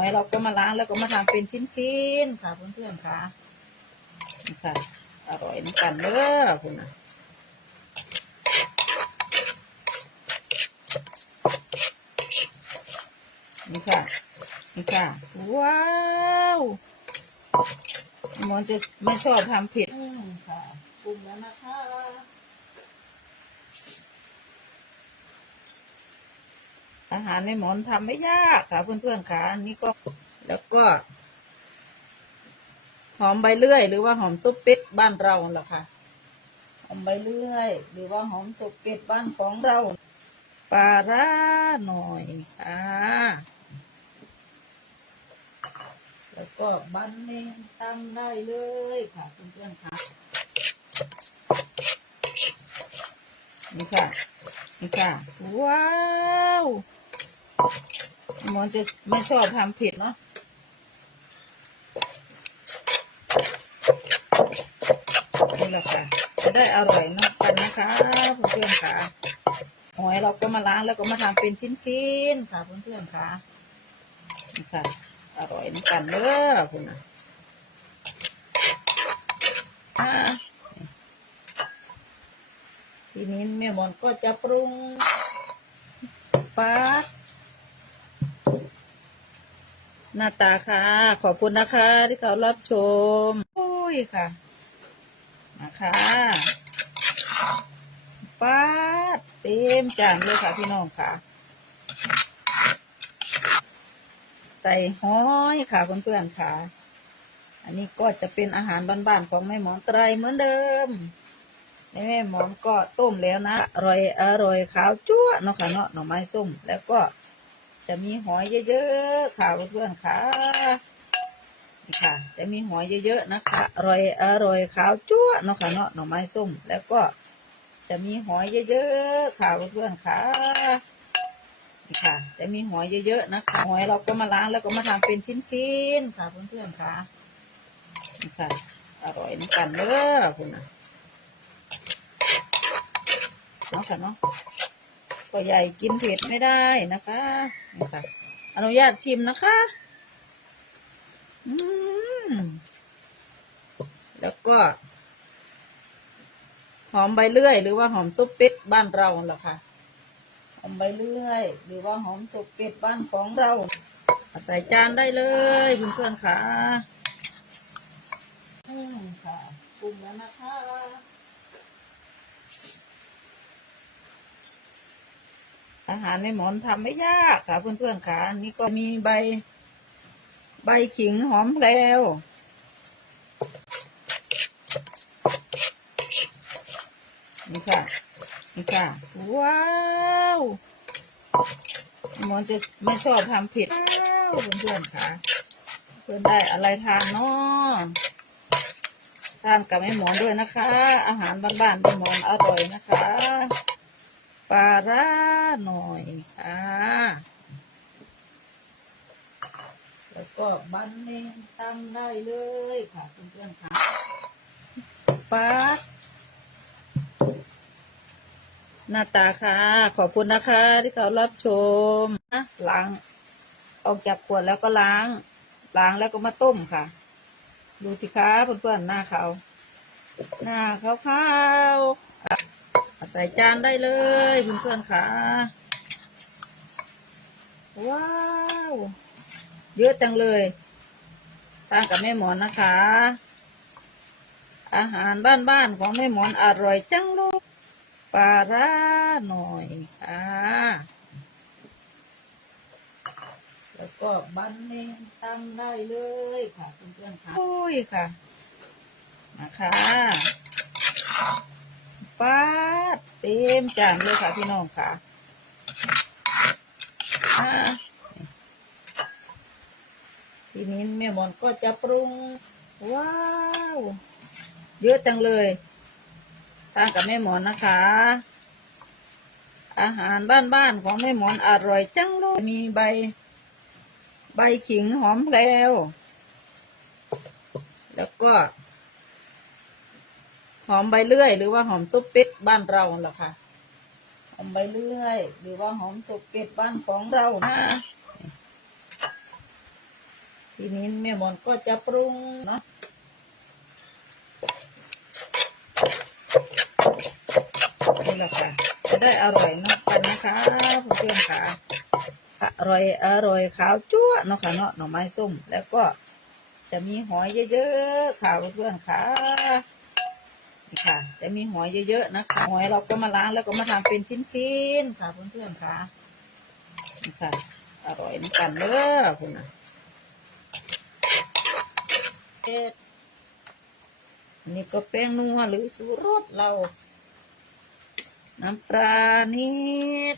อยเราก็มาล้างแล้วก็มาทำเป็นชิ้นๆค่ะเพื่อนๆค่ะค่ะอร่อยเหมือนกันเด้อคุณนะนี่ค่ะนี่ค่ะ ว้าวมอนจะไม่ชอบทำผิดค่ะปรุงแล้วนะคะ อาหารในหมอนทำไม่ยากค่ะ เพื่อนๆค่ะอันนี่ก็แล้วก็ หอมใบเลื่อย หรือว่าหอมซุปเป็ดบ้านเราแหละค่ะหอมใบเลื่อย หรือว่าหอมซุปเป็ดบ้านของเราปลาร้าหน่อยค่ะแล้วก็บันเนงตำได้เลยค่ะเพื่อนๆค่ะนี่ค่ะนี่ค่ะว้าว หมอนจะไม่ชอบทำผิดเนาะนี่แหละค่ะจะได้อร่อยนะกันนะคะเพื่อนๆค่ะหอยเราก็มาล้างแล้วก็มาทำเป็นชิ้นๆค่ะเพื่อนๆค่ะนี่ค่ะอร่อยนกันเด้อคุณนะอ่าทีนี้แม่มอนก็จะปรุงปลา หน้าตาค่ะ ขอบคุณนะคะ ที่เขารับชมโอ้ยค่ะนะคะป้าดเต็มจานเลยค่ะพี่น้องค่ะ ใส่ห้อยค่ะเพื่อนๆค่ะ อันนี้ก็จะเป็นอาหารบ้านๆของแม่หมอนไตรเหมือนเดิมแม่หมอนก็ต้มแล้วนะอร่อยอร่อยขาวจั่วเนาะค่ะเนาะหน่อไม้ส้มแล้วก็ จะมีหอยเยอะๆค่ะเพื่อนๆค่ะนี่ค่ะ จะมีหอยเยอะๆนะคะอร่อยอร่อยขาวจั่วเนาะค่ะเนาะหน่อไม้ส้มแล้วก็จะมีหอยเยอะๆค่ะเพื่อนๆค่ะนี่ค่ะ จะมีหอยเยอะๆนะคะหอยเราก็มาล้างแล้วก็มาทำเป็นชิ้นๆค่ะเพื่อนๆค่ะนี่ค่ะอร่อยนกันเด้อคุณนะเนาะค่ะเนาะ ก็ใหญ่กินเผ็ดไม่ได้นะคะนี่ค่ะ อนุญาตชิมนะคะ อืม แล้วก็ หอมใบเลื่อย หรือว่าหอมซุปเป็ดบ้านเราเหรอคะหอมใบเลื่อย หรือว่าหอมซุปเป็ดบ้านของเราใส่จานได้เลยเพื่อนๆค่ะอืมค่ะปรุงแล้วนะคะ อาหารในหมอนทำไม่ยากค่ะ เพื่อนๆค่ะอันนี้ก็มีใบ ใบขิงหอมแพรวนี่ค่ะ นี่ค่ะ ว้าวหมอนจะไม่ชอบทำผิดว้าวเพื่อนๆค่ะ เพื่อนได้อะไรทานเนาะทานกับแม่หมอนด้วยนะคะ อาหารบ้านๆแม่หมอนอร่อยนะคะ ปลาร้าหน่อยค่ะ แล้วก็บันเนงตำได้เลยค่ะเพื่อนๆค่ะป๊าหน้าตาค่ะ ขอบคุณนะคะ ที่เขารับชมนะล้างออกจากขวดแล้วก็ล้าง ล้างแล้วก็มาต้มค่ะ ดูสิคะเพื่อนๆหน้าเขา หน้าขาวๆอะ ใส่จานได้เลยเพื่อนๆค่ะ ว้าว เยอะจังเลยทานกับแม่หมอนนะคะ อาหารบ้านๆของแม่หมอนอร่อยจังเลยปลาร้าหน่อยค่ะ แล้วก็บันเนงตำได้เลยค่ะเพื่อนๆค่ะโอ้ยค่ะ นะคะ ป้าดเต็มจานเลยค่ะพี่น้องค่ะทีนี้แม่มอนก็จะปรุง ว้าว เยอะจังเลยทานกับแม่หมอนนะคะ อาหารบ้านๆของแม่หมอนอร่อยจังเลยมีใบ ใบขิงหอมแพรวแล้วก็ อมใบเลื่อย หรือว่าหอมซุปเป็ดบ้านเราเหรอคะหอมใบเลื่อย หรือว่าหอมซุปเป็ดบ้านของเราอ่าทีนี้แม่มอนก็จะปรุงเนาะนี่แหละค่ะจะได้อร่อยเนาะกันนะคะเพื่อนๆค่ะอร่อยอร่อยขาวจั่วเนาะค่ะเนาะหน่อไม้ส้มแล้วก็จะมีหอยเยอะๆค่ะเพื่อนๆค่ะ ค่ะ จะมีหอยเยอะๆนะคะ หอยเราก็มาล้างแล้วก็มาทำเป็นชิ้นๆค่ะเพื่อนๆค่ะนี่ค่ะ อร่อยนกันเด้อคุณนะเอ็ดนี่ก็แป้งนัวหรือสูรสเรา น้ำปลานิด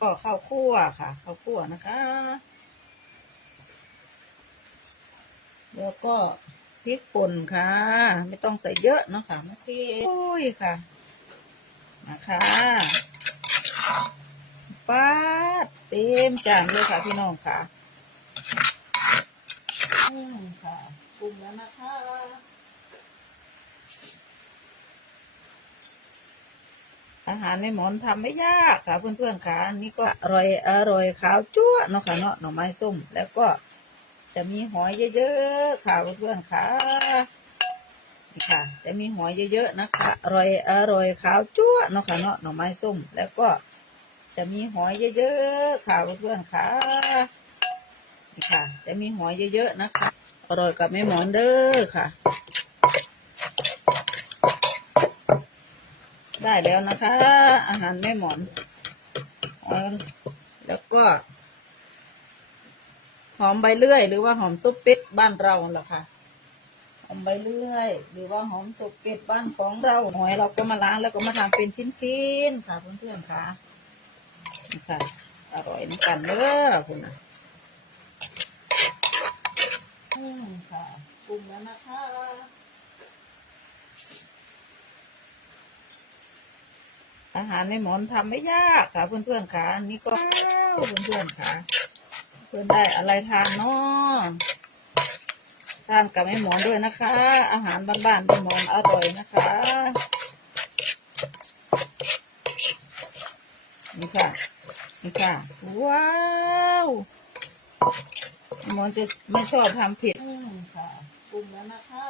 ก็ข้าวคั่วค่ะข้าวคั่วนะคะ แล้วก็ ริกป่นค่ะ ไม่ต้องใส่เยอะนะคะเมื่อกี้โอ้ยค่ะนะคะป้าดเต็มจานเลยค่ะพี่น้องค่ะอืมค่ะปรุงแล้วนะคะอาหารในหมอนทำไม่ยากค่ะเพื่อนๆค่ะนนี่ก็อร่อยอร่อยขาวจั่วเนาะค่ะเนาะหน่อไม้ส้มแล้วก็ จะมีหอยเยอะๆค่ะเพื่อนๆค่ะนี่ค่ะ จะมีหอยเยอะๆนะคะอร่อยอร่อยขาวจั่วเนาะค่ะเนาะหน่อไม้ส้มแล้วก็จะมีหอยเยอะๆค่ะเพื่อนๆค่ะนี่ค่ะ จะมีหอยเยอะๆนะคะอร่อยกับแม่หมอนเด้อค่ะ ได้แล้วนะคะ อาหารแม่หมอนแล้วก็ หอมใบเลื่อย หรือว่าหอมซุปเป็ดบ้านเราเหรอคะหอมใบเลื่อย หรือว่าหอมซุปเป็ดบ้านของเราหอยเราก็มาล้างแล้วก็มาทำเป็นชิ้นๆค่ะเพื่อนๆค่ะนี่ค่ะอร่อยนกันเด้อคุณนะอืมค่ะปรุงแล้วนะคะอาหารในหมอนทำไม่ยากค่ะเพื่อนๆค่ะอันนี่ก็เพื่อนๆค่ะ เพื่อนได้อะไรทานเนาะทานกับแม่หมอนด้วยนะคะ อาหารบ้านๆแม่หมอนอร่อยนะคะนี่ค่ะนี่ค่ะ ว้าวแม่หมอนจะไม่ชอบทำผิดอืมค่ะปรุงแล้วนะคะ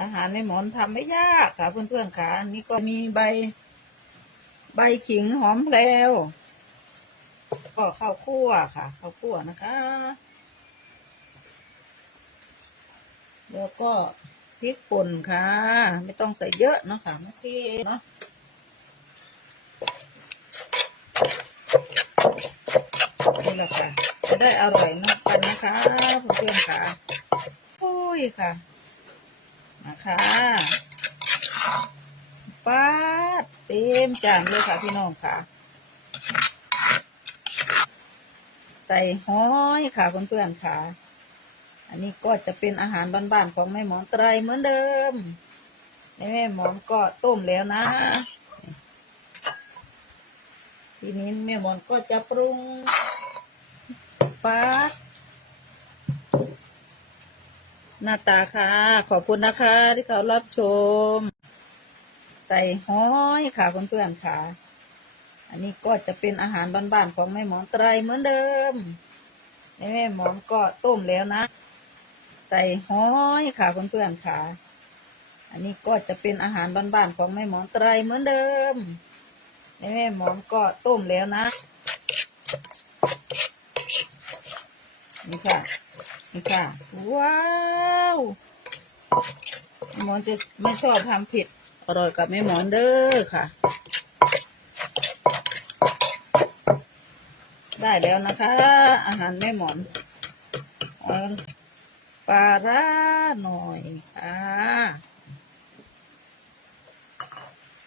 อาหารในหมอนทำไม่ยากค่ะเพื่อนๆค่ะอันนี่ก็มีใบ ใบขิงหอมแพรวก็ข้าวคั่วค่ะข้าวคั่วนะคะ แล้วก็พริกป่นค่ะ ไม่ต้องใส่เยอะนะคะเมื่อกี้เนาะนี่แหละค่ะจะได้อร่อยเนาะกันนะคะเพื่อนๆค่ะโอ้ยค่ะนะคะ ป้าดเต็มจานเลยค่ะพี่น้องค่ะ ใส่ห้อยค่ะเพื่อนๆค่ะ อันนี้ก็จะเป็นอาหารบ้านๆของแม่หมอนไตรเหมือนเดิม แม่หมอนก็ต้มแล้วนะ ทีนี้แม่หมอนก็จะปรุงป้าดหน้าตาค่ะ ขอบคุณนะคะที่เขารับชม ใส่ห้อยค่ะเพื่อนๆค่ะ อันนี้ก็จะเป็นอาหารบ้านๆของแม่หมอนไตรเหมือนเดิม แม่หมอนก็ต้มแล้วนะ ใส่ห้อยค่ะเพื่อนๆค่ะ อันนี้ก็จะเป็นอาหารบ้านๆของแม่หมอนไตรเหมือนเดิม แม่หมอนก็ต้มแล้วนะ นี่ค่ะ นี่ค่ะ ว้าว หมอนจะไม่ชอบทำผิด อร่อยกับแม่หมอนเด้อค่ะ ได้แล้วนะคะ อาหารแม่หมอนอาปลาร้าหน่อยค่ะ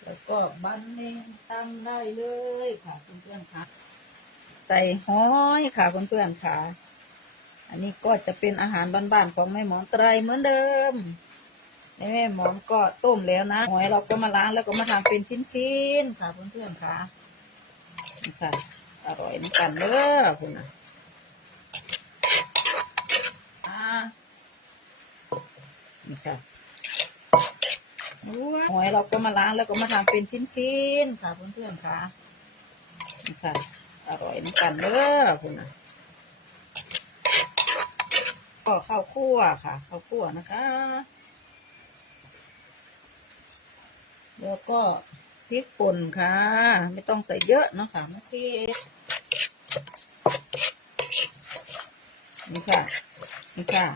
แล้วก็บันเลงตำได้เลยค่ะเพื่อนๆค่ะ ใส่ห้อยค่ะเพื่อนๆค่ะ อันนี้ก็จะเป็นอาหารบ้านๆของแม่หมอนไตรเหมือนเดิม แม่หมอนก็ต้มแล้วนะหอยเราก็มาล้างแล้วก็มาทำเป็นชิ้นๆค่ะเพื่อนๆค่ะนี่ค่ะอร่อยน้ำกันเด้อคุณนะอ่านี่ค่ะหอยเราก็มาล้างแล้วก็มาทำเป็นชิ้นๆค่ะเพื่อนๆค่ะนี่ค่ะอร่อยเหมือนกันเด้อคุณนะก็ข้าวคั่วค่ะข้าวคั่วนะคะ แล้วก็พริกป่นค่ะ ไม่ต้องใส่เยอะนะคะมะเขือนี่ค่ะ นี่ค่ะ